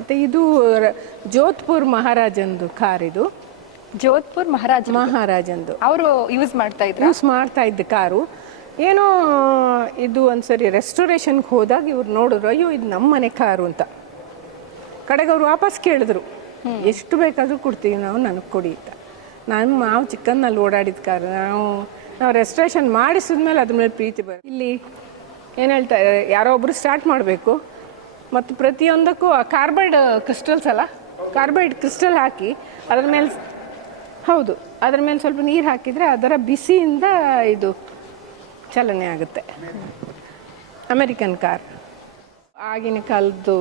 ಮತ್ತು ಇದು ಜೋಧ್ಪುರ್ ಮಹಾರಾಜಂದು ಕಾರ್ ಇದು. ಜೋಧ್ಪುರ್ ಮಹಾರಾಜಂದು ಅವರು ಯೂಸ್ ಮಾಡ್ತಾ ಇದ್ದ ಕಾರು. ಏನೋ ಇದು ಒಂದ್ಸರಿ ರೆಸ್ಟೋರೇಷನ್ಗೆ ಹೋದಾಗ ಇವ್ರು ನೋಡಿದ್ರು, ಅಯ್ಯೋ ಇದು ನಮ್ಮ ಮನೆ ಕಾರು ಅಂತ. ಕಡೆಗೆ ಅವ್ರು ವಾಪಸ್ ಕೇಳಿದ್ರು, ಎಷ್ಟು ಬೇಕಾದರೂ ಕೊಡ್ತೀವಿ ನಾವು, ನನಗೆ ಕೊಡಿ ಅಂತ. ನಾವು ಚಿಕ್ಕನ್ನಲ್ಲಿ ಓಡಾಡಿದ ಕಾರು, ನಾವು ರೆಸ್ಟೋರೇಷನ್ ಮಾಡಿಸಿದ್ಮೇಲೆ ಅದ್ರ ಮೇಲೆ ಪ್ರೀತಿ ಇಲ್ಲಿ ಏನು ಹೇಳ್ತಾರೆ, ಯಾರೋ ಒಬ್ಬರು ಸ್ಟಾರ್ಟ್ ಮಾಡಬೇಕು ಮತ್ತು ಪ್ರತಿಯೊಂದಕ್ಕೂ ಕಾರ್ಬೈಡ್ ಕ್ರಿಸ್ಟಲ್ಸ್ ಅಲ್ಲ, ಕಾರ್ಬೈಡ್ ಕ್ರಿಸ್ಟಲ್ ಹಾಕಿ ಅದ್ರ ಮೇಲೆ ಸ್ವಲ್ಪ ನೀರು ಹಾಕಿದರೆ ಅದರ ಬಿಸಿಯಿಂದ ಇದು ಚಲನೆ ಆಗುತ್ತೆ. American car. ಆಗಿನ ಕಾಲದ್ದು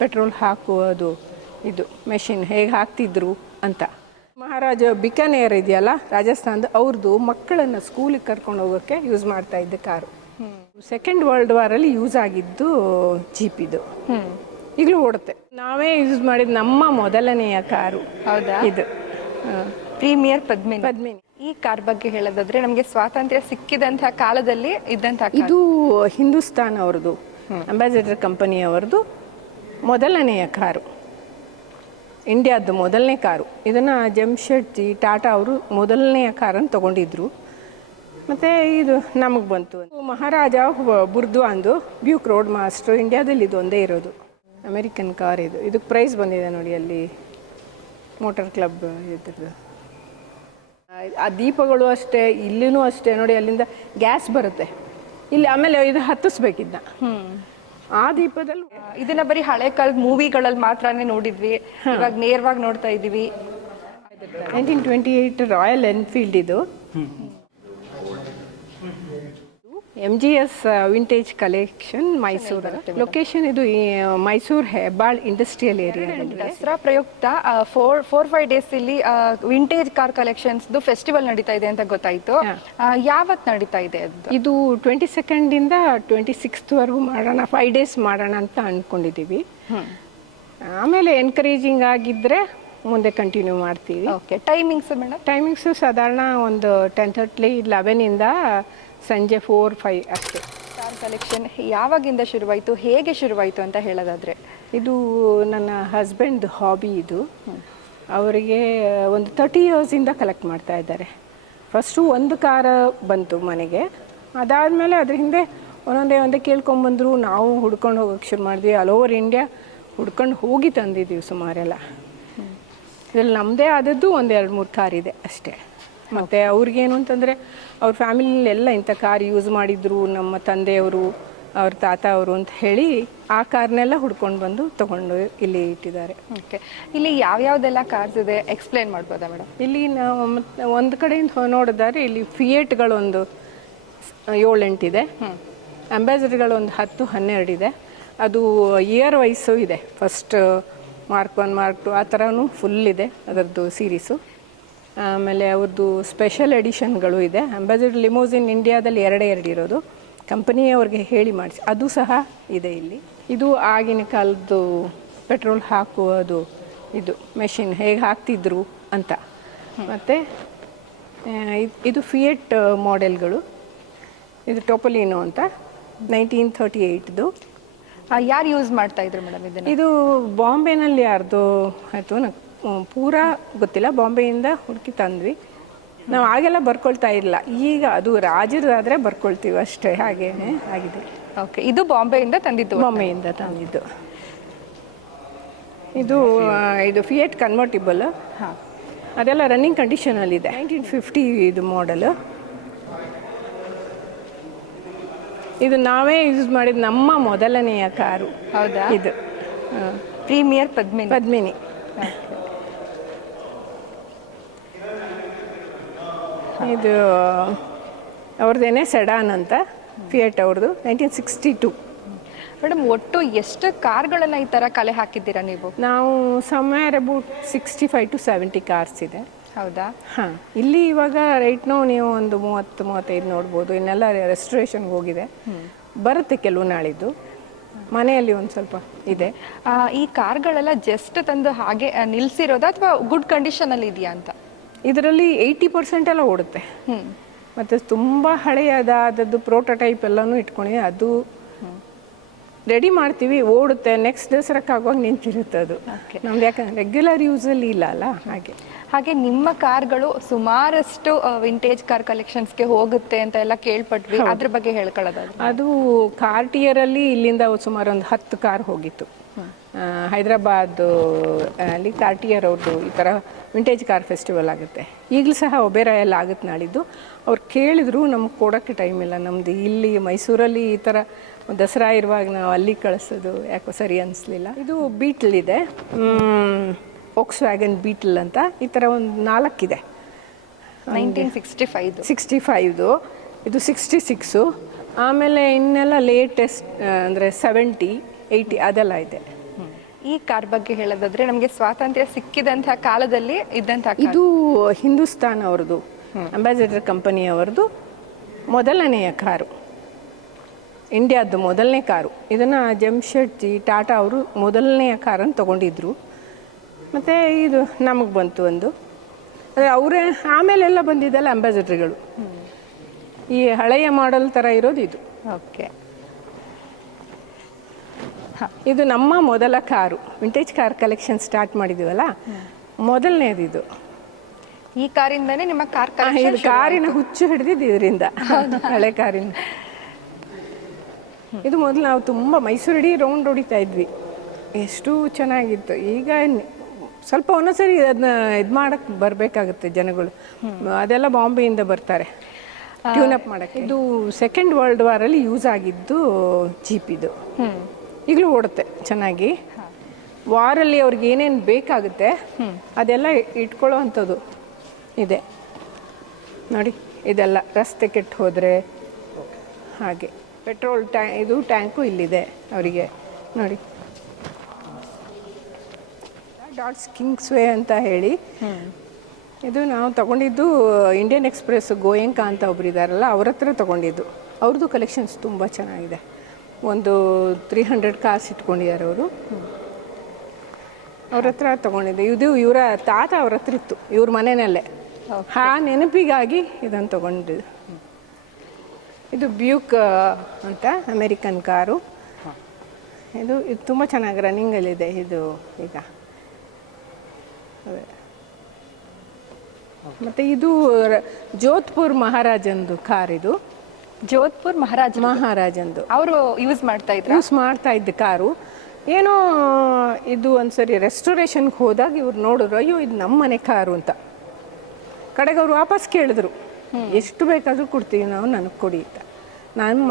ಪೆಟ್ರೋಲ್ ಹಾಕುವುದು ಇದು ಮೆಷಿನ್ ಹೇಗೆ ಹಾಕ್ತಿದ್ರು ಅಂತ. ಮಹಾರಾಜ ಬಿಕಾನೇರ್ ಇದೆಯಲ್ಲ ರಾಜಸ್ಥಾನದ, ಅವ್ರದ್ದು ಮಕ್ಕಳನ್ನು ಸ್ಕೂಲಿಗೆ ಕರ್ಕೊಂಡು ಹೋಗೋಕ್ಕೆ ಯೂಸ್ ಮಾಡ್ತಾ ಇದ್ದ ಕಾರು. ಸೆಕೆಂಡ್ ವರ್ಲ್ಡ್ ವಾರಲ್ಲಿ ಯೂಸ್ ಆಗಿದ್ದು ಜೀಪ್ ಇದು. ಈಗಲೂ ಓಡುತ್ತೆ. ನಾವೇ ಯೂಸ್ ಮಾಡಿದ ನಮ್ಮ ಮೊದಲನೆಯ ಕಾರು. ಹೌದಾ? ಇದು ಪ್ರೀಮಿಯರ್ ಪದ್ಮಿನಿ. ಈ ಕಾರ್ ಬಗ್ಗೆ ಹೇಳೋದಾದ್ರೆ, ನಮಗೆ ಸ್ವಾತಂತ್ರ್ಯ ಸಿಕ್ಕಿದಂತಹ ಕಾಲದಲ್ಲಿ ಇದ್ದಂತಹ ಇದು ಹಿಂದೂಸ್ತಾನ್ ಅವ್ರದ್ದು, ಅಂಬಾಸಿಡರ್ ಕಂಪನಿಯವರದು ಮೊದಲನೆಯ ಕಾರು, ಇಂಡಿಯಾದ್ದು ಮೊದಲನೇ ಕಾರು. ಇದನ್ನು ಜಮ್ಶೆಡ್ಜಿ ಟಾಟಾ ಅವರು ಮೊದಲನೆಯ ಕಾರನ್ನು ತೊಗೊಂಡಿದ್ರು. ಮತ್ತು ಇದು ನಮಗೆ ಬಂತು. ಮಹಾರಾಜ ಬುರ್ದ್ವಾನ್ದು ಬ್ಯೂಕ್ ರೋಡ್ ಮಾಸ್ಟ್ರು, ಇಂಡಿಯಾದಲ್ಲಿ ಇದು ಒಂದೇ ಇರೋದು ಅಮೆರಿಕನ್ ಕಾರ್. ಇದಕ್ಕೆ ಪ್ರೈಸ್ ಬಂದಿದೆ ನೋಡಿ, ಅಲ್ಲಿ ಮೋಟಾರ್ ಕ್ಲಬ್ ಇದ್ರದ್ದು. ಆ ದೀಪಗಳು ಅಷ್ಟೇ, ಇಲ್ಲಿನೂ ಅಷ್ಟೇ ನೋಡಿ, ಅಲ್ಲಿಂದ ಗ್ಯಾಸ್ ಬರುತ್ತೆ ಇಲ್ಲಿ, ಆಮೇಲೆ ಇದು ಹತ್ತಿಸ್ಬೇಕಿದ್ದ. ಆ ದೀಪದಲ್ಲಿ ಇದನ್ನ ಬರೀ ಹಳೆ ಕಾಲದ ಮೂವಿಗಳಲ್ಲಿ ಮಾತ್ರನೇ ನೋಡಿದ್ವಿ, ಇವಾಗ ನೇರವಾಗಿ ನೋಡ್ತಾ ಇದ್ದೀವಿ. 1928 ರಾಯಲ್ ಎನ್ಫೀಲ್ಡ್ ಇದು. MGS vintage collection Mysuru. Location ಇದು ಮೈಸೂರು ಹೆಬ್ಬಾಳ್ ಇಂಡಸ್ಟ್ರಿಯಲ್ ಏರಿಯಾ. ದಸರಾ ಪ್ರಯುಕ್ತ 4-5 ಡೇಸ್ ಇಲ್ಲಿ ವಿಂಟೇಜ್ ಕಾರ್ ಕಲೆಕ್ಷನ್ಸ್ ಫೆಸ್ಟಿವಲ್ ನಡೀತಾ ಇದೆ ಅಂತ ಗೊತ್ತಾಯ್ತು. ಯಾವತ್ತು ನಡೀತಾ ಇದೆ ಅದು? ಇದು 22nd 26th ವರೆಗೂ ಮಾಡೋಣ, 5 days ಮಾಡೋಣ ಅಂತ ಅಂದ್ಕೊಂಡಿದ್ದೀವಿ. ಆಮೇಲೆ ಎನ್ಕರೇಜಿಂಗ್ ಆಗಿದ್ದರೆ ಮುಂದೆ ಕಂಟಿನ್ಯೂ ಮಾಡ್ತೀವಿ. Okay, timings madam? ಟೈಮಿಂಗ್ಸು ಸಾಧಾರಣ ಒಂದು 10:30 11 ಸಂಜೆ 4-5 ಅಷ್ಟೇ. ಕಾರ್ ಕಲೆಕ್ಷನ್ ಯಾವಾಗಿಂದ ಶುರುವಾಯಿತು, ಹೇಗೆ ಶುರುವಾಯಿತು ಅಂತ ಹೇಳೋದಾದರೆ? ಇದು ನನ್ನ ಹಸ್ಬೆಂಡ್ ಹಾಬಿ ಇದು. ಅವರಿಗೆ ಒಂದು 30 yearsಯಿಂದ ಕಲೆಕ್ಟ್ ಮಾಡ್ತಾ ಇದ್ದಾರೆ. ಫಸ್ಟು ಒಂದು ಕಾರ ಬಂತು ಮನೆಗೆ, ಅದಾದಮೇಲೆ ಅದ್ರ ಹಿಂದೆ ಒಂದೊಂದೇ ಕೇಳ್ಕೊಂಬಂದರು. ನಾವು ಹುಡ್ಕೊಂಡು ಹೋಗೋಕ್ಕೆ ಶುರು ಮಾಡಿದ್ವಿ. ಆಲ್ ಓವರ್ ಇಂಡಿಯಾ ಹುಡ್ಕೊಂಡು ಹೋಗಿ ತಂದಿದ್ದೀವಿ ಸುಮಾರೆಲ್ಲ. ಇದರಲ್ಲಿ ನಮ್ಮದೇ ಆದದ್ದು ಒಂದು 2-3 ಕಾರ್ ಇದೆ ಅಷ್ಟೇ. ಮತ್ತು ಅವ್ರಿಗೇನು ಅಂತಂದರೆ, ಅವ್ರ ಫ್ಯಾಮಿಲಿಯಲ್ಲಿ ಎಲ್ಲ ಇಂಥ ಕಾರ್ ಯೂಸ್ ಮಾಡಿದ್ರು, ನಮ್ಮ ತಂದೆಯವರು, ಅವ್ರ ತಾತ ಅವರು ಅಂತ ಹೇಳಿ ಆ ಕಾರ್ನೆಲ್ಲ ಹುಡ್ಕೊಂಡು ಬಂದು ತೊಗೊಂಡು ಇಲ್ಲಿ ಇಟ್ಟಿದ್ದಾರೆ. ಓಕೆ, ಇಲ್ಲಿ ಯಾವ್ಯಾವುದೆಲ್ಲ ಕಾರ್ಸ್ ಇದೆ ಎಕ್ಸ್ಪ್ಲೇನ್ ಮಾಡ್ಬೋದಾ ಮೇಡಮ್? ಇಲ್ಲಿ ನಾವು ಒಂದು ಕಡೆಯಿಂದ ನೋಡಿದರೆ ಇಲ್ಲಿ ಫಿಯೇಟ್ಗಳೊಂದು 7-8 ಇದೆ, ಅಂಬಾಸಿಡರ್ಗಳೊಂದು 10-12 ಇದೆ. ಅದು ಇಯರ್ ವೈಸು ಇದೆ. ಫಸ್ಟ್ ಮಾರ್ಕ್ 1 ಮಾರ್ಕ್ 2 ಆ ಥರನೂ ಫುಲ್ ಇದೆ ಅದರದ್ದು ಸೀರೀಸು. ಆಮೇಲೆ ಅವ್ರದ್ದು ಸ್ಪೆಷಲ್ ಎಡಿಷನ್ಗಳು ಇದೆ. ಅಂಬಾಸಿಡರ್ ಲಿಮೋಸಿನ್ ಇಂಡಿಯಾದಲ್ಲಿ 2 ಇರೋದು, ಕಂಪನಿಯವ್ರಿಗೆ ಹೇಳಿ ಮಾಡಿಸಿ ಅದು ಸಹ ಇದೆ ಇಲ್ಲಿ. ಇದು ಆಗಿನ ಕಾಲದ್ದು ಪೆಟ್ರೋಲ್ ಹಾಕುವುದು ಇದು ಮೆಷಿನ್ ಹೇಗೆ ಹಾಕ್ತಿದ್ರು ಅಂತ. ಮತ್ತು ಇದು ಫಿಯೇಟ್ ಮಾಡೆಲ್ಗಳು. ಇದು ಟೋಪಲಿನೋ ಅಂತ 1938ದು. ಯಾರು ಯೂಸ್ ಮಾಡ್ತಾ ಇದ್ರು ಮೇಡಮ್ ಇದನ್ನು? ಇದು ಬಾಂಬೆನಲ್ಲಿ ಯಾರ್ದು ಆಯಿತು, ನನಗೆ ಪೂರಾ ಗೊತ್ತಿಲ್ಲ. ಬಾಂಬೆಯಿಂದ ಹುಡುಕಿ ತಂದ್ವಿ ನಾವು. ಆಗೆಲ್ಲ ಬರ್ಕೊಳ್ತಾ ಇಲ್ಲ, ಈಗ ಅದು ರಾಜರಾದರೆ ಬರ್ಕೊಳ್ತೀವಿ ಅಷ್ಟೇ, ಹಾಗೇನೆ ಆಗಿದೆ. ಓಕೆ, ಇದು ಬಾಂಬೆಯಿಂದ ತಂದಿದ್ದು? ಬಾಂಬೆಯಿಂದ ತಂದಿದ್ದು. ಇದು ಫಿಯೇಟ್ ಕನ್ವರ್ಟಿಬಲ್. ಹಾಂ, ಅದೆಲ್ಲ ರನ್ನಿಂಗ್ ಕಂಡೀಷನಲ್ಲಿದೆ. 1950 ಇದು ಮಾಡಲು. ಇದು ನಾವೇ ಯೂಸ್ ಮಾಡಿದ ನಮ್ಮ ಮೊದಲನೆಯ ಕಾರು. ಹೌದಾ? ಇದು ಪ್ರೀಮಿಯರ್ ಪದ್ಮಿನಿ. ಇದು ಅವ್ರದ್ದೇನೆ ಸೆಡಾನ್ ಅಂತ, ಫಿಯೇಟ್ ಅವ್ರದ್ದು 1962. ಮೇಡಮ್, ಒಟ್ಟು ಎಷ್ಟು ಕಾರ್ಗಳನ್ನು ಈ ಥರ ಕಲೆ ಹಾಕಿದ್ದೀರಾ ನೀವು? ನಾವು ಸಮ್ವೇರ್ ಅಬೌಟ್ 65 to 70 ಕಾರ್ಸ್ ಇದೆ. ಹೌದಾ? ಹಾಂ, ಇಲ್ಲಿ ಇವಾಗ ರೈಟ್ನೋ ನೀವು ಒಂದು 30-35 ನೋಡ್ಬೋದು. ಇನ್ನೆಲ್ಲ ರೆಸ್ಟೋರೇಷನ್ಗೆ ಹೋಗಿದೆ, ಬರುತ್ತೆ ಕೆಲವು ನಾಳಿದ್ದು. ಮನೆಯಲ್ಲಿ ಒಂದು ಸ್ವಲ್ಪ ಇದೆ. ಈ ಕಾರ್ಗಳೆಲ್ಲ ಜಸ್ಟ್ ತಂದು ಹಾಗೆ ನಿಲ್ಲಿಸಿರೋದಾ ಅಥವಾ ಗುಡ್ ಕಂಡೀಷನಲ್ಲಿ ಇದೆಯಾ ಅಂತ? ಇದರಲ್ಲಿ 80% ಎಲ್ಲ ಓಡುತ್ತೆ. ಮತ್ತು ತುಂಬ ಹಳೆಯದಾದದ್ದು ಪ್ರೋಟೋಟೈಪ್ ಎಲ್ಲನೂ ಇಟ್ಕೊಂಡಿದೆ. ಅದು ರೆಡಿ ಮಾಡ್ತೀವಿ, ಓಡುತ್ತೆ, ನೆಕ್ಸ್ಟ್ ದಸರಕ್ಕಾಗುವಾಗ ನಿಂತಿರುತ್ತೆ ಅದು. ನಮ್ದು ಯಾಕಂದ್ರೆ ರೆಗ್ಯುಲರ್ ಯೂಸಲ್ಲಿ ಇಲ್ಲ ಅಲ್ಲ, ಹಾಗೆ ನಿಮ್ಮ ಕಾರ್ಗಳು ಸುಮಾರಷ್ಟು ವಿಂಟೇಜ್ ಕಾರ್ ಕಲೆಕ್ಷನ್ಸ್ಗೆ ಹೋಗುತ್ತೆ ಅಂತ ಎಲ್ಲ ಕೇಳ್ಪಟ್ವಿ. ಅದ್ರ ಬಗ್ಗೆ ಹೇಳ್ಕೊಳ್ಳೋದಾದ್ರೆ, ಅದು ಕಾರ್ಟಿಯರಲ್ಲಿ ಇಲ್ಲಿಂದ ಸುಮಾರು ಒಂದು 10 ಕಾರ್ ಹೋಗಿತ್ತು. ಹೈದರಾಬಾದ್ ಅಲ್ಲಿ ಕಾರ್ಟಿಯರ್ ಅವ್ರದ್ದು ಈ ಥರ ವಿಂಟೇಜ್ ಕಾರ್ ಫೆಸ್ಟಿವಲ್ ಆಗುತ್ತೆ. ಈಗಲೂ ಸಹ ಒಬೇರಾಯಲ್ಲಿ ಆಗುತ್ತೆ ನಾಳಿದ್ದು. ಅವ್ರು ಕೇಳಿದ್ರು, ನಮ್ಗೆ ಕೊಡೋಕ್ಕೆ ಟೈಮ್ ಇಲ್ಲ, ನಮ್ಮದು ಇಲ್ಲಿ ಮೈಸೂರಲ್ಲಿ ಈ ಥರ ದಸರಾ ಇರುವಾಗ ನಾವು ಅಲ್ಲಿ ಕಳಿಸೋದು ಯಾಕೋ ಸರಿ ಅನಿಸ್ಲಿಲ್ಲ. ಇದು ಬೀಟ್ಲ್ ಇದೆ, ವೋಕ್ಸ್ ವ್ಯಾಗನ್ ಬೀಟ್ಲ್ ಅಂತ, ಈ ಥರ ಒಂದು 4 ಇದೆ. 1965 ಇದು 66. ಆಮೇಲೆ ಇನ್ನೆಲ್ಲ ಲೇಟೆಸ್ಟ್ ಅಂದರೆ 70, 80 ಅದೆಲ್ಲ ಇದೆ. ಈ ಕಾರ್ ಬಗ್ಗೆ ಹೇಳೋದಾದ್ರೆ, ನಮಗೆ ಸ್ವಾತಂತ್ರ್ಯ ಸಿಕ್ಕಿದಂತಹ ಕಾಲದಲ್ಲಿ ಇದ್ದಂತಹ ಇದು ಹಿಂದೂಸ್ತಾನ್ ಅವ್ರದ್ದು, ಅಂಬಾಸಿಡರ್ ಕಂಪನಿ ಅವ್ರದ್ದು ಮೊದಲನೆಯ ಕಾರು, ಇಂಡಿಯಾದ್ದು ಮೊದಲನೇ ಕಾರು. ಇದನ್ನು ಜಮ್ಶೆಡ್ಜಿ ಟಾಟಾ ಅವರು ಮೊದಲನೆಯ ಕಾರನ್ನು ತೊಗೊಂಡಿದ್ರು. ಮತ್ತು ಇದು ನಮಗೆ ಬಂತು ಒಂದು, ಆದರೆ ಅವರೇ ಆಮೇಲೆಲ್ಲ ಬಂದಿದ್ದಲ್ಲ ಅಂಬಾಸಿಡರ್ಗಳು. ಈ ಹಳೆಯ ಮಾಡೆಲ್ ಥರ ಇರೋದು ಇದು. ಓಕೆ, ಇದು ನಮ್ಮ ಮೊದಲ car, vintage car collection start ಮಾಡಿದ್ದೀವಲ್ಲ, ಮೊದಲನೇದು ಇದು. ಈ ಕಾರಿಂದನೇ ನಿಮ್ಮ ಕಾರಿನ ಹುಚ್ಚು ಹಿಡಿದಿದ್ದು ಇದರಿಂದ, ಹಳೆ ಕಾರಿನ. ಇದು ಮೊದಲು ನಾವು ತುಂಬ ಮೈಸೂರಿಡೀ ರೌಂಡ್ ಹೊಡಿತಾ ಇದ್ವಿ, ಎಷ್ಟು ಚೆನ್ನಾಗಿತ್ತು. ಈಗ ಸ್ವಲ್ಪ ಒಂದೊಂದ್ಸರಿ ಅದನ್ನ ಇದು ಮಾಡಕ್ಕೆ ಬರಬೇಕಾಗುತ್ತೆ ಜನಗಳು, ಅದೆಲ್ಲ ಬಾಂಬೆಯಿಂದ ಬರ್ತಾರೆ ಟ್ಯೂನಪ್ ಮಾಡೋಕ್ಕೆ. ಇದು ಸೆಕೆಂಡ್ ವರ್ಲ್ಡ್ ವಾರಲ್ಲಿ ಯೂಸ್ ಆಗಿದ್ದು ಜೀಪ್ ಇದು. ಈಗಲೂ ಓಡುತ್ತೆ ಚೆನ್ನಾಗಿ. ವಾರಲ್ಲಿ ಅವ್ರಿಗೆ ಏನೇನು ಬೇಕಾಗುತ್ತೆ ಅದೆಲ್ಲ ಇಟ್ಕೊಳ್ಳೋ ಅಂಥದ್ದು ಇದೆ ನೋಡಿ. ಇದೆಲ್ಲ ರಸ್ತೆ ಕೆಟ್ಟು ಹೋದರೆ ಹಾಗೆ. ಪೆಟ್ರೋಲ್ ಇದು ಟ್ಯಾಂಕು ಇಲ್ಲಿದೆ ಅವರಿಗೆ ನೋಡಿ. ಡಾಟ್ಸ್ ಕಿಂಗ್ಸ್ವೇ ಅಂತ ಹೇಳಿ, ಇದು ನಾವು ತಗೊಂಡಿದ್ದು ಇಂಡಿಯನ್ ಎಕ್ಸ್ಪ್ರೆಸ್ ಗೋಯಂಕಾ ಅಂತ ಒಬ್ರು ಇದ್ದಾರಲ್ಲ, ಅವ್ರ ಹತ್ರ ತಗೊಂಡಿದ್ದು. ಅವ್ರದ್ದು ಕಲೆಕ್ಷನ್ಸ್ ತುಂಬ ಚೆನ್ನಾಗಿದೆ. ಒಂದು 300 ಕಾರ್ಸ್ ಇಟ್ಕೊಂಡಿದ್ದಾರೆ ಅವರು. ಅವ್ರ ಹತ್ರ ತೊಗೊಂಡಿದ್ದೆ. ಇದು ಇವರ ತಾತ ಅವ್ರ ಹತ್ರ ಇತ್ತು, ಇವ್ರ ಮನೆಯಲ್ಲೇ. ನೆನಪಿಗಾಗಿ ಇದನ್ನು ತೊಗೊಂಡಿದ್ದು. ಇದು ಬ್ಯೂಕ್ ಅಂತ ಅಮೇರಿಕನ್ ಕಾರು. ಇದು ತುಂಬ ಚೆನ್ನಾಗಿ ರನ್ನಿಂಗಲ್ಲಿದೆ ಇದು ಈಗ. ಮತ್ತು ಇದು ಜೋಧ್ಪುರ್ ಮಹಾರಾಜಂದು ಕಾರ್. ಇದು ಜೋಧ್ಪುರ್ ಮಹಾರಾಜಂದು ಅವರು ಯೂಸ್ ಮಾಡ್ತಾ ಇದ್ದ ಕಾರು. ಏನೋ ಇದು ಒಂದ್ಸರಿ ರೆಸ್ಟೋರೇಷನ್ಗೆ ಹೋದಾಗ ಇವ್ರು ನೋಡಿದ್ರು, ಅಯ್ಯೋ ಇದು ನಮ್ಮ ಮನೆ ಕಾರು ಅಂತ. ಕಡೆಗೆ ಅವ್ರು ವಾಪಸ್ ಕೇಳಿದ್ರು, ಎಷ್ಟು ಬೇಕಾದರೂ ಕೊಡ್ತೀವಿ ನಾವು, ನನಗೆ ಕೊಡಿ ಅಂತ.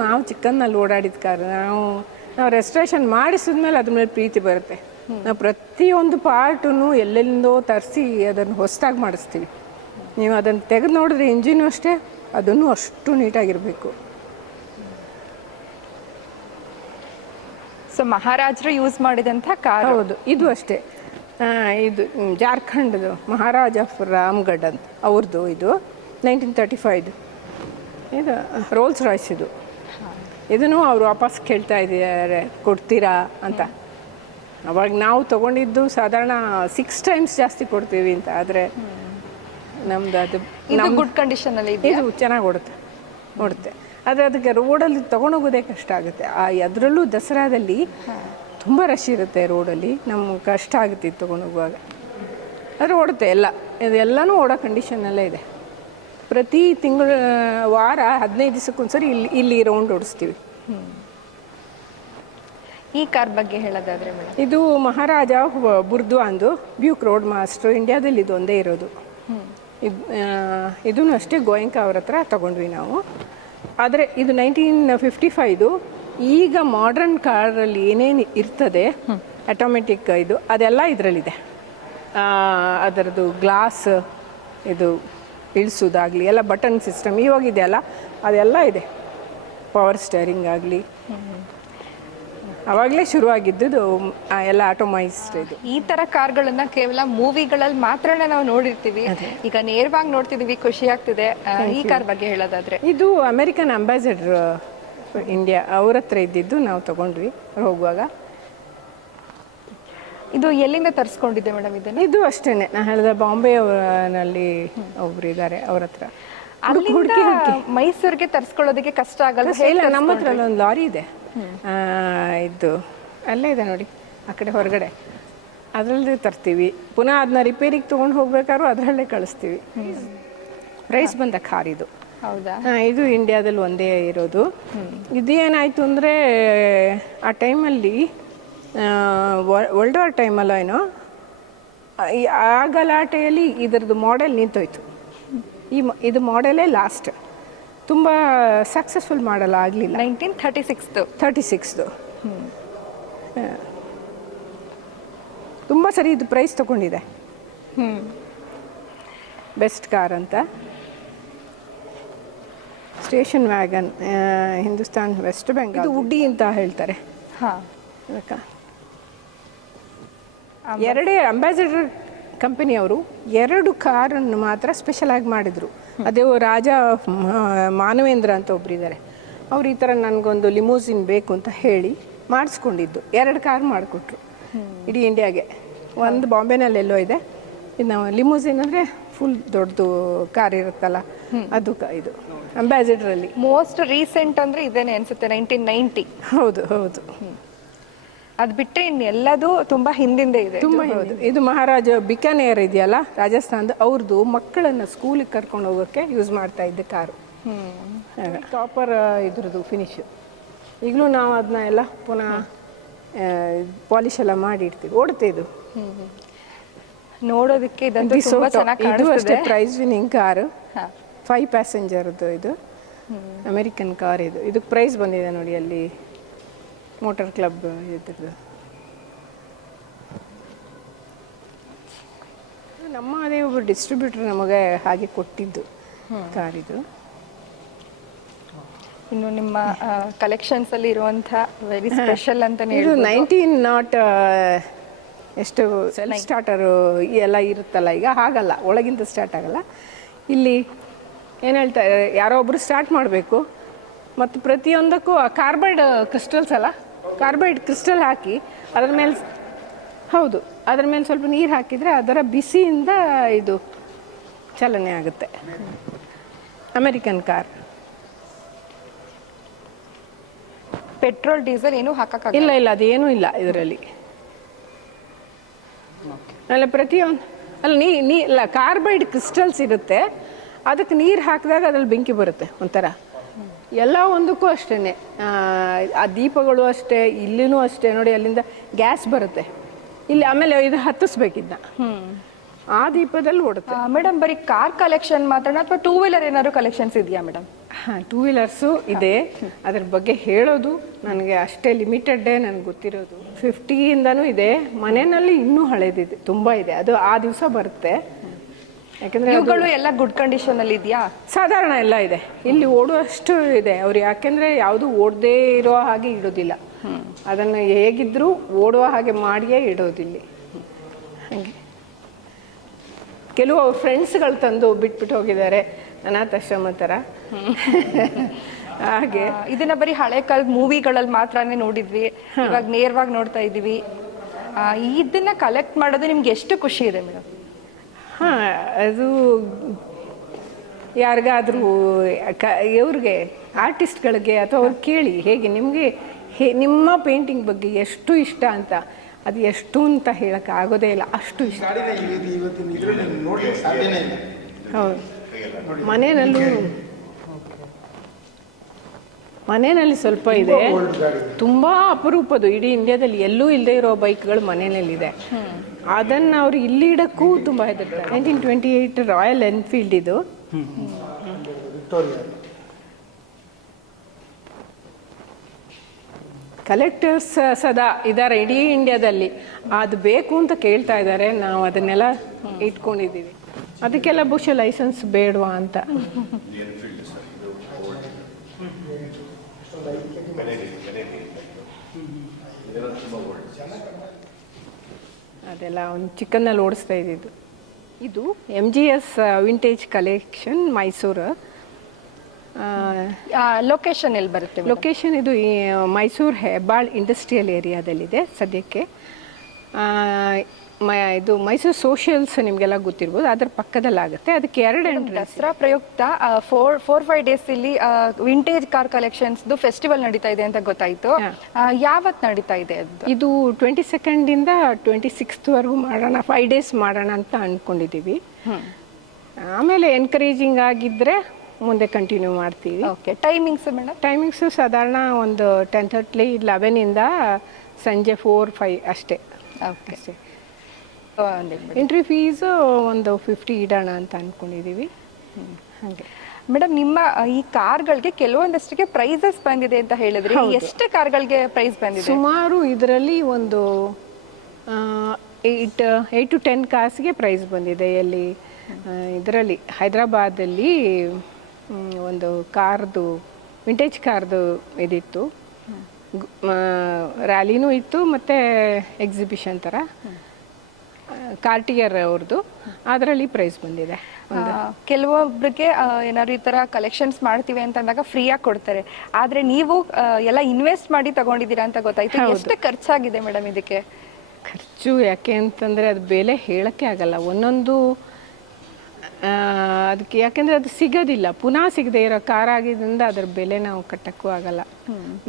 ನಾವು ಚಿಕ್ಕನ್ನಲ್ಲಿ ಓಡಾಡಿದ ಕಾರು, ನಾವು ರೆಸ್ಟೋರೇಷನ್ ಮಾಡಿಸಿದ್ಮೇಲೆ ಅದ್ರ ಮೇಲೆ ಪ್ರೀತಿ ಬರುತ್ತೆ. ನಾವು ಪ್ರತಿಯೊಂದು ಪಾರ್ಟನ್ನು ಎಲ್ಲೆಲ್ಲಿಂದೋ ತರಿಸಿ ಅದನ್ನು ಹೊಸದಾಗಿ ಮಾಡಿಸ್ತೀವಿ. ನೀವು ಅದನ್ನು ತೆಗೆದು ನೋಡಿದ್ರೆ ಇಂಜಿನು ಅಷ್ಟೇ, ಅದನ್ನು ಅಷ್ಟು ನೀಟಾಗಿರಬೇಕು. ಸೊ ಮಹಾರಾಜರು ಯೂಸ್ ಮಾಡಿದಂಥ ಕಾರ್. ಹೌದು, ಇದು ಅಷ್ಟೇ. ಇದು ಜಾರ್ಖಂಡ್ದು ಮಹಾರಾಜ ಆಫ್ ರಾಮ್ಗಢ್ ಅಂತ ಅವ್ರದ್ದು. ಇದು 1935. ಇದು ರೋಲ್ಸ್ ರಾಯ್ಸ್. ಇದನ್ನು ಅವರು ವಾಪಸ್ ಕೇಳ್ತಾ ಇದ್ದಾರೆ, ಕೊಡ್ತೀರಾ ಅಂತ. ಅವಾಗ ನಾವು ತೊಗೊಂಡಿದ್ದು ಸಾಧಾರಣ 6 ಟೈಮ್ಸ್ ಜಾಸ್ತಿ ಕೊಡ್ತೀವಿ ಅಂತ. ಆದರೆ ನಮ್ದು ಅದು ಗುಡ್ ಕಂಡೀಷನಲ್ಲಿ ಇದು ಚೆನ್ನಾಗಿ ಓಡುತ್ತೆ. ಆದರೆ ಅದಕ್ಕೆ ರೋಡಲ್ಲಿ ತೊಗೊಂಡೋಗೋದೇ ಕಷ್ಟ ಆಗುತ್ತೆ. ಅದರಲ್ಲೂ ದಸರಾದಲ್ಲಿ ತುಂಬ ರಶ್ ಇರುತ್ತೆ ರೋಡಲ್ಲಿ, ನಮ್ಗೆ ಕಷ್ಟ ಆಗುತ್ತೆ ಇದು ತೊಗೊಂಡೋಗುವಾಗ. ಆದರೆ ಓಡುತ್ತೆ ಎಲ್ಲ, ಇದೆಲ್ಲನೂ ಓಡೋ ಕಂಡೀಷನಲ್ಲೇ ಇದೆ. ಪ್ರತಿ ತಿಂಗಳು ವಾರ 15 ದಿವಸಕ್ಕೊಂದ್ಸರಿ ಇಲ್ಲಿ ರೌಂಡ್ ಓಡಿಸ್ತೀವಿ. ಈ ಕಾರ್ ಬಗ್ಗೆ ಹೇಳೋದಾದ್ರೆ ಮೇಡಮ್, ಇದು ಮಹಾರಾಜ ಬುರ್ದ್ವಾನ್ದು ಬ್ಯೂಕ್ ರೋಡ್ ಮಾಸ್ಟ್ರು. ಇಂಡಿಯಾದಲ್ಲಿ ಇದು ಒಂದೇ ಇರೋದು. ಇದೂ ಅಷ್ಟೇ ಗೋಯಂಕಾ ಅವ್ರ ಹತ್ರ ತಗೊಂಡ್ವಿ ನಾವು. ಆದರೆ ಇದು 1955. ಈಗ ಮಾಡ್ರನ್ ಕಾರಲ್ಲಿ ಏನೇನು ಇರ್ತದೆ ಆಟೋಮೆಟಿಕ್ ಇದು ಅದೆಲ್ಲ ಇದರಲ್ಲಿದೆ. ಅದರದ್ದು ಗ್ಲಾಸ್ ಇದು ಇಳಿಸೋದಾಗಲಿ ಎಲ್ಲ ಬಟನ್ ಸಿಸ್ಟಮ್ ಇವಾಗಿದೆಯಲ್ಲ, ಅದೆಲ್ಲ ಇದೆ. ಪವರ್ ಸ್ಟೇರಿಂಗ್ ಆಗಲಿ ಅವಾಗಲೇ ಶುರುವಾಗಿದ್ದು ಎಲ್ಲ ಆಟೋಮೈಸ್ಡ್. ಇದು ಈ ಥರ ಕಾರ್ಗಳನ್ನ ಕೇವಲ ಮೂವಿಗಳಲ್ಲಿ ಮಾತ್ರ ನಾವು ನೋಡಿರ್ತೀವಿ, ಈಗ ನೇರವಾಗಿ ನೋಡ್ತಿದ್ದೀವಿ, ಖುಷಿ ಆಗ್ತಿದೆ. ಈ ಕಾರ್ ಬಗ್ಗೆ ಹೇಳೋದಾದ್ರೆ, ಇದು ಅಮೆರಿಕನ್ ಅಂಬಾಸಿಡರ್ ಇಂಡಿಯಾ ಅವ್ರ ಹತ್ರ ಇದ್ದಿದ್ದು, ನಾವು ತಗೊಂಡ್ವಿ ಹೋಗುವಾಗ. ಇದು ಎಲ್ಲಿಂದ ತರಿಸ್ಕೊಂಡಿದ್ದೆ ಮೇಡಮ್ ಇದನ್ನು? ಇದು ಅಷ್ಟೇ ನಾನು ಹೇಳಿದ ಬಾಂಬೆನಲ್ಲಿ ಒಬ್ರು ಇದ್ದಾರೆ, ಅವ್ರ ಹತ್ರ. ಮೈಸೂರಿಗೆ ತರಿಸ್ಕೊಳ್ಳೋದಕ್ಕೆ ಕಷ್ಟ ಆಗಲ್ಲ? ಇಲ್ಲ, ನಮ್ಮ ಹತ್ರ ಒಂದು ಲಾರಿ ಇದೆ, ಇದು ಅಲ್ಲೇ ಇದೆ ನೋಡಿ ಆ ಕಡೆ ಹೊರಗಡೆ, ಅದರಲ್ಲೇ ತರ್ತೀವಿ. ಪುನಃ ಅದನ್ನ ರಿಪೇರಿಗೆ ತೊಗೊಂಡು ಹೋಗ್ಬೇಕಾದ್ರೂ ಅದರಲ್ಲೇ ಕಳಿಸ್ತೀವಿ. ಪ್ರೈಸ್ ಬಂದ ಕಾರ್ ಇದು. ಹೌದಾ? ಇದು ಇಂಡಿಯಾದಲ್ಲಿ ಒಂದೇ ಇರೋದು. ಇದೇನಾಯಿತು ಅಂದರೆ ಆ ಟೈಮಲ್ಲಿ ವರ್ಲ್ಡ್ ವಾರ್ ಟೈಮಲ್ಲ ಏನೋ, ಆ ಗಲಾಟೆಯಲ್ಲಿ ಇದರದ್ದು ಮಾಡೆಲ್ ನಿಂತೋಯ್ತು. ಇದು ಮಾಡೆಲೇ ಲಾಸ್ಟ್, ತುಂಬ ಸಕ್ಸಸ್ಫುಲ್ ಮಾಡಲ್ಲ ಆಗಲಿಲ್ಲ. 1936 ತುಂಬ ಸರಿ ಇದು ಪ್ರೈಸ್ ತಗೊಂಡಿದೆ, ಬೆಸ್ಟ್ ಕಾರ್ ಅಂತ. Station wagon, Hindustan West Bengal, ಇದು ಉಡ್ಡಿ ಅಂತ ಹೇಳ್ತಾರೆ. ಅದಕ್ಕೆ ಎರಡೇ ಅಂಬಾಸಿಡರ್ ಕಂಪನಿಯವರು 2 ಕಾರನ್ನು ಮಾತ್ರ ಸ್ಪೆಷಲಾಗಿ ಮಾಡಿದರು. ಅದೇ ರಾಜ ಮಾನವೇಂದ್ರ ಅಂತ ಒಬ್ಬರಿದ್ದಾರೆ, ಅವ್ರು ಈ ಥರ ನನಗೊಂದು ಲಿಮೂಸಿನ್ ಬೇಕು ಅಂತ ಹೇಳಿ ಮಾಡಿಸ್ಕೊಂಡಿದ್ದು 2 ಕಾರ್ ಮಾಡಿಕೊಟ್ರು ಇಡೀ ಇಂಡಿಯಾಗೆ. ಒಂದು ಬಾಂಬೆನಲ್ಲಿ ಎಲ್ಲೋ ಇದೆ, ಇನ್ನು ಲಿಮೂಸಿನ್ ಅಂದರೆ ಫುಲ್ ದೊಡ್ಡದು ಕಾರ್ ಇರುತ್ತಲ್ಲ ಅದು. ಇದು ಅಂಬಾಸಿಡರಲ್ಲಿ ಮೋಸ್ಟ್ ರೀಸೆಂಟ್ ಅಂದರೆ ಇದೇನೆ ಅನಿಸುತ್ತೆ, 1990. ಹೌದು ಹೌದು. ಅದು ಬಿಟ್ಟರೆ ಇನ್ನೆಲ್ಲದು ತುಂಬ ಹಿಂದಿಂದೆ ಇದೆ. ತುಂಬ ಹೌದು. ಇದು ಮಹಾರಾಜ ಬಿಕಾನೇರ್ ಇದೆಯಲ್ಲ ರಾಜಸ್ಥಾನದ, ಅವ್ರದ್ದು ಮಕ್ಕಳನ್ನು ಸ್ಕೂಲಿಗೆ ಕರ್ಕೊಂಡು ಹೋಗೋಕ್ಕೆ ಯೂಸ್ ಮಾಡ್ತಾ ಇದ್ದ ಕಾರು. ಕಾಪರ್ ಇದ್ರದ್ದು ಫಿನಿಶು. ಈಗಲೂ ನಾವು ಅದನ್ನ ಎಲ್ಲ ಪುನಃ ಪಾಲಿಶ್ ಎಲ್ಲ ಮಾಡಿ ಇಡ್ತೀವಿ. ಓಡುತ್ತೆ ಇದು ನೋಡೋದಕ್ಕೆ. ಇದು ಅಷ್ಟೇ ಪ್ರೈಸ್ ವಿನಿಂಗ್ ಕಾರು, 5 ಪ್ಯಾಸೆಂಜರ್ದು. ಇದು ಅಮೆರಿಕನ್ ಕಾರ್. ಇದಕ್ಕೆ ಪ್ರೈಸ್ ಬಂದಿದೆ ನೋಡಿ ಅಲ್ಲಿ ಮೋಟಾರ್ ಕ್ಲಬ್ ಇದ್ರದ್ದು. ನಮ್ಮ ಅದೇ ಒಬ್ಬ ಡಿಸ್ಟ್ರಿಬ್ಯೂಟರ್ ನಮಗೆ ಹಾಗೆ ಕೊಟ್ಟಿದ್ದು ಕಾರ್ ಇದು. ಇನ್ನು ನಿಮ್ಮ ಕಲೆಕ್ಷನ್ಸ್ ಅಲ್ಲಿ ಇರುವಂಥ ವೆರಿ ಸ್ಪೆಷಲ್ ಅಂತಾನೆ ಇದು 19 ಎಷ್ಟು ಸೆಲ್ಫ್ ಸ್ಟಾರ್ಟರು ಎಲ್ಲ ಇರುತ್ತಲ್ಲ, ಈಗ ಹಾಗಲ್ಲ, ಒಳಗಿಂದ ಸ್ಟಾರ್ಟ್ ಆಗಲ್ಲ. ಇಲ್ಲಿ ಏನು ಹೇಳ್ತಾರೆ, ಯಾರೋ ಒಬ್ಬರು ಸ್ಟಾರ್ಟ್ ಮಾಡಬೇಕು ಮತ್ತು ಪ್ರತಿಯೊಂದಕ್ಕೂ ಕಾರ್ಬೈಡ್ ಕ್ರಿಸ್ಟಲ್ಸ್ ಅಲ್ಲ, ಕಾರ್ಬೈಡ್ ಕ್ರಿಸ್ಟಲ್ ಹಾಕಿ ಅದರ ಮೇಲೆ, ಹೌದು, ಅದರ ಮೇಲೆ ಸ್ವಲ್ಪ ನೀರು ಹಾಕಿದರೆ ಅದರ ಬಿಸಿಯಿಂದ ಇದು ಚಲನೆ ಆಗುತ್ತೆ. American car. ಪೆಟ್ರೋಲ್ ಡೀಸೆಲ್ ಏನೂ ಹಾಕಕ್ಕೆ ಇಲ್ಲ, ಅದೇನೂ ಇಲ್ಲ ಇದರಲ್ಲಿ. ಅಲ್ಲ ಪ್ರತಿಯೊಂದು ಅಲ್ಲ ಕಾರ್ಬೈಡ್ ಕ್ರಿಸ್ಟಲ್ಸ್ ಇರುತ್ತೆ, ಅದಕ್ಕೆ ನೀರು ಹಾಕಿದಾಗ ಅದ್ರಲ್ಲಿ ಬೆಂಕಿ ಬರುತ್ತೆ ಒಂಥರ. ಎಲ್ಲ ಒಂದಕ್ಕೂ ಅಷ್ಟೇ, ಆ ದೀಪಗಳು ಅಷ್ಟೇ, ಇಲ್ಲಿನೂ ಅಷ್ಟೇ ನೋಡಿ, ಅಲ್ಲಿಂದ ಗ್ಯಾಸ್ ಬರುತ್ತೆ ಇಲ್ಲಿ, ಆಮೇಲೆ ಇದು ಹತ್ತಿಸ್ಬೇಕಿದ್ದ, ಆ ದೀಪದಲ್ಲಿ ಓಡುತ್ತೆ. ಮೇಡಮ್ ಬರೀ ಕಾರ್ ಕಲೆಕ್ಷನ್ ಮಾತ್ರ ಅಥವಾ 2 ವೀಲರ್ ಏನಾದ್ರು ಕಲೆಕ್ಷನ್ಸ್ ಇದೆಯಾ ಮೇಡಮ್? 2 ವೀಲರ್ಸು ಇದೆ. ಅದ್ರ ಬಗ್ಗೆ ಹೇಳೋದು ನನಗೆ ಅಷ್ಟೇ ಲಿಮಿಟೆಡ್ಡೇ ನನಗೆ ಗೊತ್ತಿರೋದು. 50ಇಂದನೂ ಇದೆ, ಮನೆಯಲ್ಲಿ ಇನ್ನೂ ಹಳೇದಿದೆ, ತುಂಬ ಇದೆ. ಅದು ಆ ದಿವಸ ಬರುತ್ತೆ. ಯಾಕಂದರೆ ಇವುಗಳು ಎಲ್ಲ ಗುಡ್ ಕಂಡೀಷನ್ ಅಲ್ಲಿ ಇದೆಯಾ? ಸಾಧಾರಣ ಎಲ್ಲ ಇದೆ, ಇಲ್ಲಿ ಓಡುವಷ್ಟು ಇದೆ. ಅವ್ರು ಯಾಕೆಂದರೆ ಯಾವುದು ಓಡದೇ ಇರೋ ಹಾಗೆ ಇಡೋದಿಲ್ಲ, ಅದನ್ನು ಹೇಗಿದ್ರೂ ಓಡುವ ಹಾಗೆ ಮಾಡಿಯೇ ಇಡೋದಿಲ್ಲಿ. ಹಾಗೆ ಕೆಲವು ಅವ್ರ ಫ್ರೆಂಡ್ಸ್ಗಳು ತಂದು ಬಿಟ್ಬಿಟ್ಟು ಹೋಗಿದ್ದಾರೆ, ಅನಾಥಾಶ್ರಮ ಥರ. ಹಾಗೆ ಇದನ್ನ ಬರೀ ಹಳೆ ಕಾಲದ ಮೂವಿಗಳಲ್ಲಿ ಮಾತ್ರನೇ ನೋಡಿದ್ವಿ, ಇವಾಗ ನೇರವಾಗಿ ನೋಡ್ತಾ ಇದ್ದೀವಿ. ಇದನ್ನ ಕಲೆಕ್ಟ್ ಮಾಡೋದು ನಿಮ್ಗೆ ಎಷ್ಟು ಖುಷಿ ಇದೆ ಮೇಡಮ್? ಅದು ಯಾರಿಗಾದ್ರೂ ಇವ್ರಿಗೆ ಆರ್ಟಿಸ್ಟ್ಗಳಿಗೆ ಅಥವಾ ಅವ್ರು ಕೇಳಿ ಹೇಗೆ ನಿಮಗೆ ನಿಮ್ಮ ಪೇಂಟಿಂಗ್ ಬಗ್ಗೆ ಎಷ್ಟು ಇಷ್ಟ ಅಂತ, ಅದು ಎಷ್ಟು ಅಂತ ಹೇಳಕ್ಕೆ ಆಗೋದೇ ಇಲ್ಲ, ಅಷ್ಟು ಇಷ್ಟ. ಹೌದು, ಮನೆಯಲ್ಲಿ ಸ್ವಲ್ಪ ಇದೆ, ತುಂಬ ಅಪರೂಪದು, ಇಡೀ ಇಂಡಿಯಾದಲ್ಲಿ ಎಲ್ಲೂ ಇಲ್ಲದೆ ಇರೋ ಬೈಕ್ಗಳು ಮನೆಯಲ್ಲಿದೆ. ಅದನ್ನು ಅವರು ಇಲ್ಲಿ ಇಡಕ್ಕೂ ತುಂಬ ಹೆದರ್ತಾರೆ. 1928 ರಾಯಲ್ ಎನ್ಫೀಲ್ಡ್ ಇದು. ಕಲೆಕ್ಟರ್ಸ್ ಸದಾ ಇದ್ದಾರೆ ಇಡೀ ಇಂಡಿಯಾದಲ್ಲಿ, ಅದು ಬೇಕು ಅಂತ ಕೇಳ್ತಾ ಇದ್ದಾರೆ. ನಾವು ಅದನ್ನೆಲ್ಲ ಇಟ್ಕೊಂಡಿದ್ದೀವಿ. ಅದಕ್ಕೆಲ್ಲ ಬಹುಶಃ ಲೈಸೆನ್ಸ್ ಬೇಡವಾ ಅಂತ. ಅದೆಲ್ಲ ಒಂದು ಚಿಕ್ಕನ್ನಲ್ಲಿ ಓಡಿಸ್ತಾ ಇದ್ದಿದ್ದು. ಇದು MGS vintage collection, Mysuru. Location ಎಲ್ಲಿ ಬರುತ್ತೆ? ಲೊಕೇಶನ್ ಇದು ಮೈಸೂರು ಹೆಬ್ಬಾಳ್ ಇಂಡಸ್ಟ್ರಿಯಲ್ ಏರಿಯಾದಲ್ಲಿದೆ ಸದ್ಯಕ್ಕೆ. ಇದು ಮೈಸೂರು ಸೋಷಿಯಲ್ಸ್ ನಿಮಗೆಲ್ಲ ಗೊತ್ತಿರ್ಬೋದು, ಅದ್ರ ಪಕ್ಕದಲ್ಲಾಗುತ್ತೆ. ಅದಕ್ಕೆ 2 ಎಂಟ್ರೆನ್ಸ್. ದಸರಾ ಪ್ರಯುಕ್ತ 4-5 ಡೇಸ್ ಇಲ್ಲಿ ವಿಂಟೇಜ್ ಕಾರ್ ಕಲೆಕ್ಷನ್ಸ್ ಫೆಸ್ಟಿವಲ್ ನಡೀತಾ ಇದೆ ಅಂತ ಗೊತ್ತಾಯ್ತು. ಯಾವತ್ ನಡೀತಾ ಇದೆ ಅದು? ಇದು 22nd 26th ವರೆಗೂ ಮಾಡೋಣ, 5 days ಮಾಡೋಣ ಅಂತ ಅಂದ್ಕೊಂಡಿದ್ದೀವಿ. ಆಮೇಲೆ ಎನ್ಕರೇಜಿಂಗ್ ಆಗಿದ್ದರೆ ಮುಂದೆ ಕಂಟಿನ್ಯೂ ಮಾಡ್ತೀವಿ. Okay, timings madam? ಟೈಮಿಂಗ್ಸು ಸಾಧಾರಣ ಒಂದು 10:30 11 ಸಂಜೆ 4-5 ಅಷ್ಟೇ. ಓಕೆ, ಎಂಟ್ರಿ ಫೀಸು ಒಂದು 50 ಇಡೋಣ ಅಂತ ಅಂದ್ಕೊಂಡಿದ್ದೀವಿ. ಹಾಗೆ ಮೇಡಮ್, ನಿಮ್ಮ ಈ ಕಾರ್ಗಳಿಗೆ ಕೆಲವೊಂದಷ್ಟಿಗೆ ಪ್ರೈಸಸ್ ಬಂದಿದೆ ಅಂತ ಹೇಳಿದ್ರಿ. ಎಷ್ಟು ಕಾರ್ಗಳಿಗೆ ಪ್ರೈಸ್ ಬಂದಿದೆ? ಸುಮಾರು ಇದರಲ್ಲಿ ಒಂದು 8 to 10 ಕಾರ್ಸ್ಗೆ ಪ್ರೈಸ್ ಬಂದಿದೆ. ಎಲ್ಲಿ ಇದರಲ್ಲಿ ಹೈದರಾಬಾದಲ್ಲಿ ಒಂದು ಕಾರ್ದು, ವಿಂಟೇಜ್ ಕಾರ್ದು ಇದಿತ್ತು, ರ್ಯಾಲಿನೂ ಇತ್ತು ಮತ್ತು ಎಕ್ಸಿಬಿಷನ್ ಥರ, ಕಾರ್ಟಿಯರ್ ಅವ್ರದ್ದು, ಅದರಲ್ಲಿ ಪ್ರೈಸ್ ಬಂದಿದೆ. ಕೆಲವೊಬ್ರಿಗೆ ಏನಾದ್ರು ಈ ಥರ ಕಲೆಕ್ಷನ್ಸ್ ಮಾಡ್ತೀವಿ ಅಂತಂದಾಗ ಫ್ರೀಯಾಗಿ ಕೊಡ್ತಾರೆ. ಆದರೆ ನೀವು ಎಲ್ಲ ಇನ್ವೆಸ್ಟ್ ಮಾಡಿ ತಗೊಂಡಿದ್ದೀರಾ ಅಂತ ಗೊತ್ತಾಯ್ತು. ಎಷ್ಟು ಖರ್ಚಾಗಿದೆ ಮೇಡಮ್ ಇದಕ್ಕೆ? ಖರ್ಚು ಯಾಕೆ ಅಂತಂದರೆ ಅದು ಬೆಲೆ ಹೇಳೋಕ್ಕೆ ಆಗಲ್ಲ. ಒಂದೊಂದು ಅದಕ್ಕೆ ಯಾಕೆಂದರೆ ಅದು ಸಿಗೋದಿಲ್ಲ, ಪುನಃ ಸಿಗದೆ ಇರೋ ಕಾರ್ ಆಗಿದ್ದರಿಂದ ಅದರ ಬೆಲೆ ನಾವು ಕಟ್ಟಕ್ಕೂ ಆಗಲ್ಲ.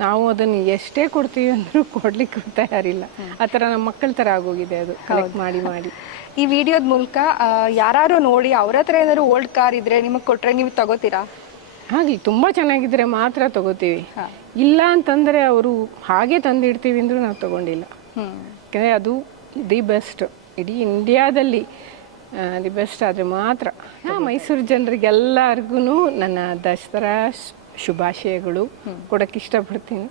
ನಾವು ಅದನ್ನು ಎಷ್ಟೇ ಕೊಡ್ತೀವಿ ಅಂದರೂ ಕೊಡ್ಲಿಕ್ಕೆ ತಯಾರಿಲ್ಲ. ಆ ಥರ ನಮ್ಮ ಮಕ್ಕಳ ಥರ ಆಗೋಗಿದೆ ಅದು, ಕಲೆಕ್ಟ್ ಮಾಡಿ ಮಾಡಿ. ಈ ವಿಡಿಯೋದ ಮೂಲಕ ಯಾರು ನೋಡಿ ಅವ್ರ ಹತ್ರ ಏನಾದ್ರು ಓಲ್ಡ್ ಕಾರ್ ಇದ್ರೆ ನಿಮಗೆ ಕೊಟ್ಟರೆ ನೀವು ತಗೋತೀರಾ? ಹಾಗೆ ತುಂಬ ಚೆನ್ನಾಗಿದ್ರೆ ಮಾತ್ರ ತಗೋತೀವಿ. ಇಲ್ಲ ಅಂತಂದರೆ ಅವರು ಹಾಗೆ ತಂದಿಡ್ತೀವಿ ಅಂದರೂ ನಾವು ತಗೊಂಡಿಲ್ಲ. ಯಾಕೆಂದರೆ ಅದು ದಿ ಬೆಸ್ಟ್, ಇಡೀ ಇಂಡಿಯಾದಲ್ಲಿ ದಿ ಬೆಸ್ಟ್ ಆದರೆ ಮಾತ್ರ. ಮೈಸೂರು ಜನರಿಗೆಲ್ಲರಿಗೂ ನನ್ನ ದಸರಾ ಶುಭಾಶಯಗಳು ಕೊಡೋಕ್ಕೆ ಇಷ್ಟಪಡ್ತೀನಿ.